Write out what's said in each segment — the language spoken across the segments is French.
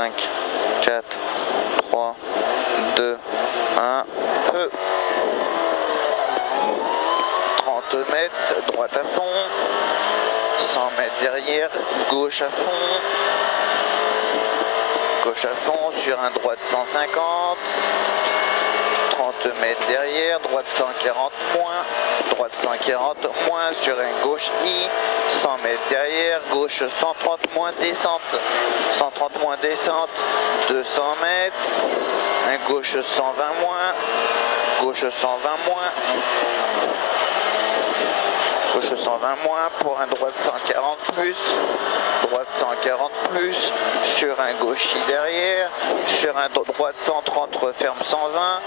5, 4, 3, 2, 1, feu. 30 mètres, droite à fond. 100 mètres derrière, gauche à fond. Gauche à fond sur un droite 150. 30 mètres derrière, droite 140 moins. Droite 140 moins sur un gauche I. 100 mètres derrière, gauche 130 moins descente. 130 moins descente, 200 mètres. Un gauche 120 moins. Gauche 120 moins. Gauche 120 moins pour un droite 140 plus, droite 140 plus, sur un gauche I derrière, sur un droite 130 referme 120,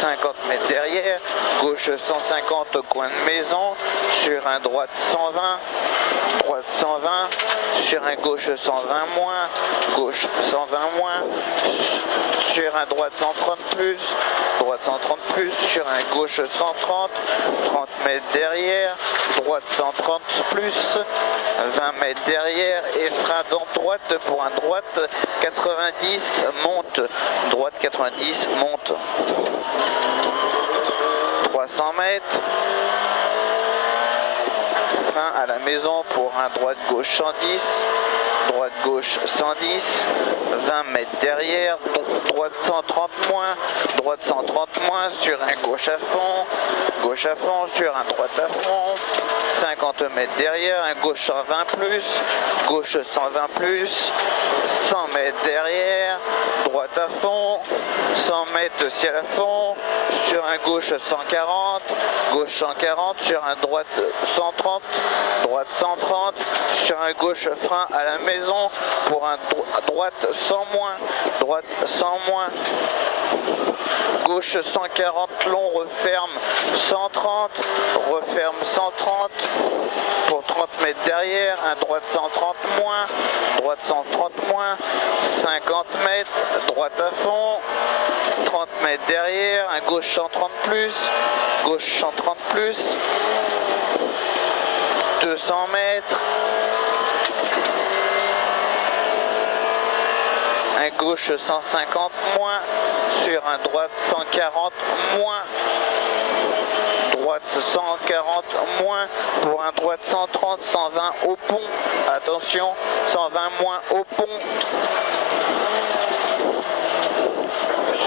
50 mètres derrière, gauche 150 au coin de maison, sur un droite 120, droite 120, sur un gauche 120 moins, gauche 120 moins, sur un droite 130 plus, droite 130 plus, sur un gauche 130, 30 mètres derrière, droite 130 plus, 20 mètres derrière et frein dans droite pour un droite 90 monte, droite 90 monte. 300 mètres, frein à la maison pour un droite gauche 110, droite gauche 110, 20 mètres derrière, droite 130 moins, droite 130 moins sur un gauche à fond sur un droite à fond, 50 mètres derrière, un gauche 120 plus, gauche 120 plus, 100 mètres derrière, droite à fond, 100 mètres ciel à fond, sur un gauche 140, gauche 140, sur un droite 130, droite 130, sur un gauche frein à la maison pour un droite 100 moins, droite 100 moins, gauche 140 long, referme 130, referme 130, pour 30 mètres derrière, un droite 130 moins, droite 130 moins, 50 mètres, droite à fond, 30 mètres derrière, un gauche 130 plus, gauche 130 plus, 200 mètres, un gauche 150 moins, sur un droite 140 moins, droite 140 moins, pour un droite 130, 120 au pont, attention, 120 moins au pont,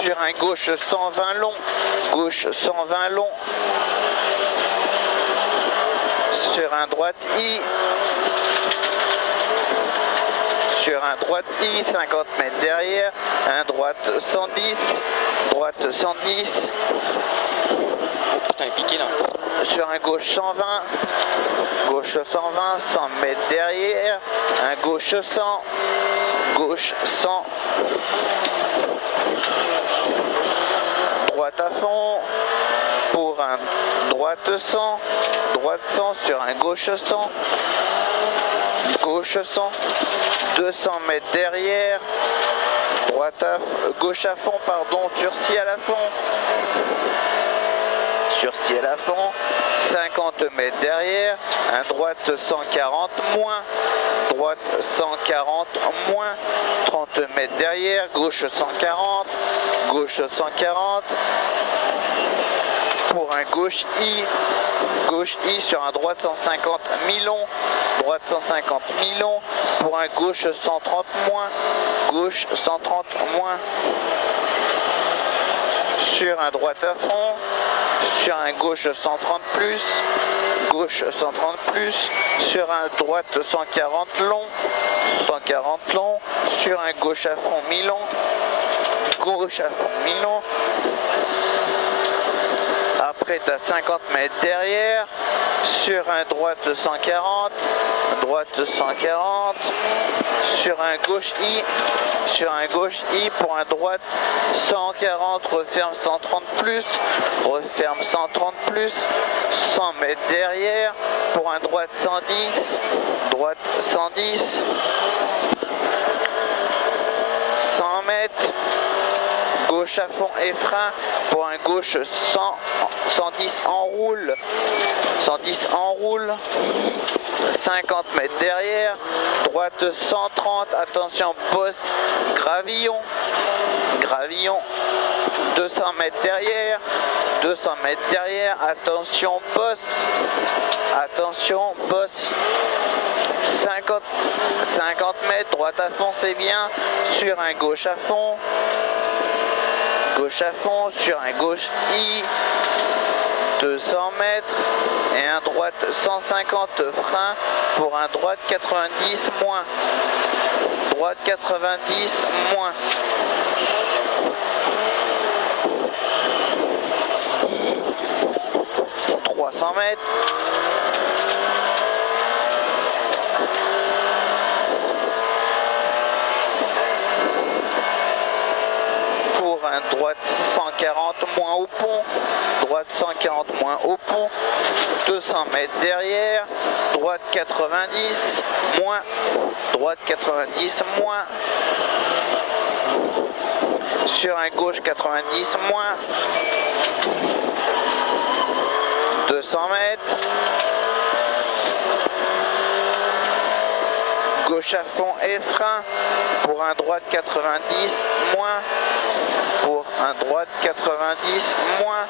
sur un gauche 120 long, gauche 120 long, sur un droite I, sur un droite I, 50 mètres derrière, un droite 110, droite 110, piqué là. sur un gauche 120, gauche 120, 100 mètres derrière, un gauche 100, gauche 100, droite à fond, pour un droite 100, droite 100 sur un gauche 100, gauche 100, 200 mètres derrière, gauche à fond, pardon, sur ciel à fond, sur ciel à fond, 50 mètres derrière, un droite 140 moins, droite 140 moins, 30 mètres derrière, gauche 140, gauche 140, pour un gauche I sur un droite 150 mi-long, droite 150 mi-long, pour un gauche 130 moins, gauche 130 moins, sur un droite à fond, sur un gauche 130 plus, gauche 130 plus, sur un droite 140 long, 140 long, sur un gauche à fond mi-long, gauche à fond mi-long. Après tu as 50 mètres derrière, sur un droite 140, droite 140, sur un gauche I pour un droite 140, referme 130 plus, referme 130 plus, 100 mètres derrière, pour un droite 110, droite 110, 100 mètres, gauche à fond et frein pour un gauche 110 en roule, 110 en roule, 50 mètres derrière, droite 130, attention bosse, gravillon, gravillon, 200 mètres derrière, 200 mètres derrière, attention bosse, attention bosse, 50 mètres, droite à fond c'est bien, sur un gauche à fond sur un gauche I, 200 mètres et un droite 150 frein pour un droite 90 moins, droite 90 moins. « 300 mètres. Pour un droite 140 moins au pont, droite 140 moins au pont, 200 mètres derrière, droite 90 moins, droite 90 moins, sur un gauche 90 moins, 200 mètres, gauche à fond et frein, pour un droite 90 moins, pour un droite 90 moins,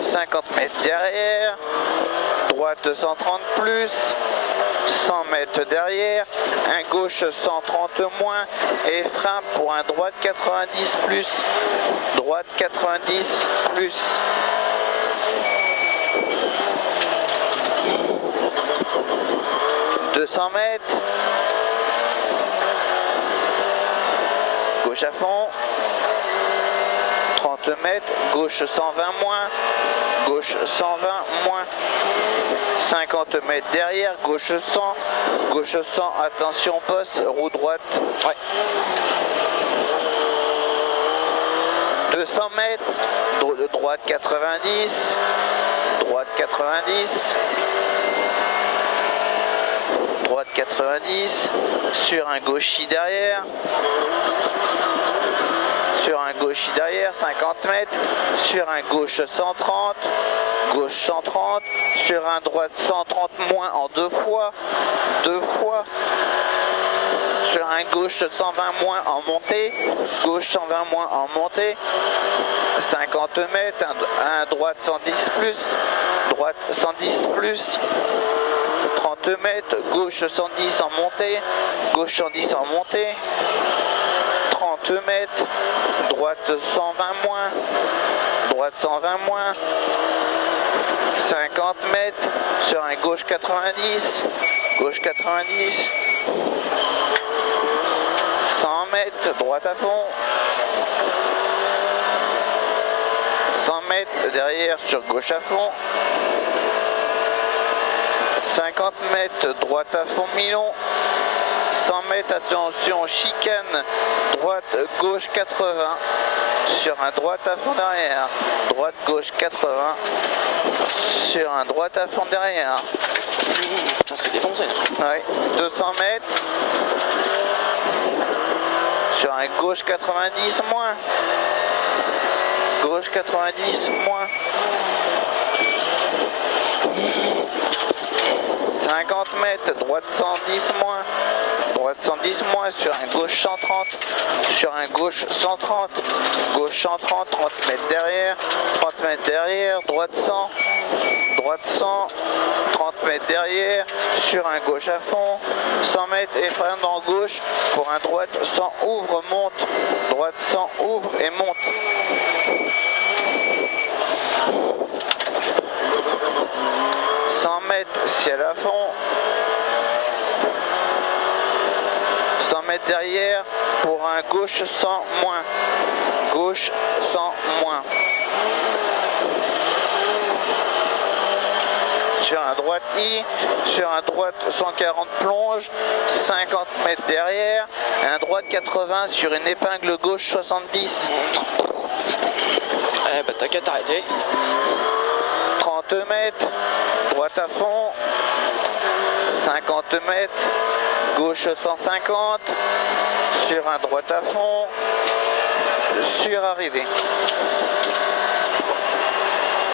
50 mètres derrière, droite 230 plus, 100 mètres derrière, un gauche 130 moins et frein pour un droite 90 plus, droite 90 plus. « 200 mètres, gauche à fond, 30 mètres, gauche 120 moins, gauche 120 moins, 50 mètres derrière, gauche 100, attention bosse, roue droite, ouais. 200 mètres, droite 90, droite 90, droite 90, sur un gauchis derrière, 50 mètres, sur un gauche 130, gauche 130, sur un droite 130 moins en deux fois, sur un gauche 120 moins en montée, gauche 120 moins en montée, 50 mètres, un droite 110 plus, droite 110 plus, 30 mètres, gauche 110 en montée, gauche 110 en montée, 30 mètres, droite 120 moins, droite 120 moins, 50 mètres, sur un gauche 90, 100 mètres, droite à fond, 100 mètres derrière sur gauche à fond, 50 mètres, droite à fond Milon, 100 mètres, attention, chicane, droite, gauche 80, sur un droite à fond derrière, droite, gauche 80, sur un droite à fond derrière. Ça s'est défoncé. Ouais, 200 mètres, sur un gauche 90 moins, gauche 90 moins, 50 mètres, droite 110 moins, droite 110 moins, sur un gauche 130, sur un gauche 130, gauche 130, 30 mètres derrière, 30 mètres derrière, droite 100, 30 mètres derrière, sur un gauche à fond, 100 mètres et frein dans gauche, pour un droite 100 ouvre, monte, droite 100 ouvre et monte. Ciel à fond, 100 mètres derrière pour un gauche 100 moins, gauche 100 moins, sur un droite I, sur un droite 140 plonge, 50 mètres derrière, un droite 80 sur une épingle gauche 70. Eh ben t'as qu'à t'arrêter. 30 mètres, droite à fond, 50 mètres, gauche 150, sur un droite à fond, sur arrivée.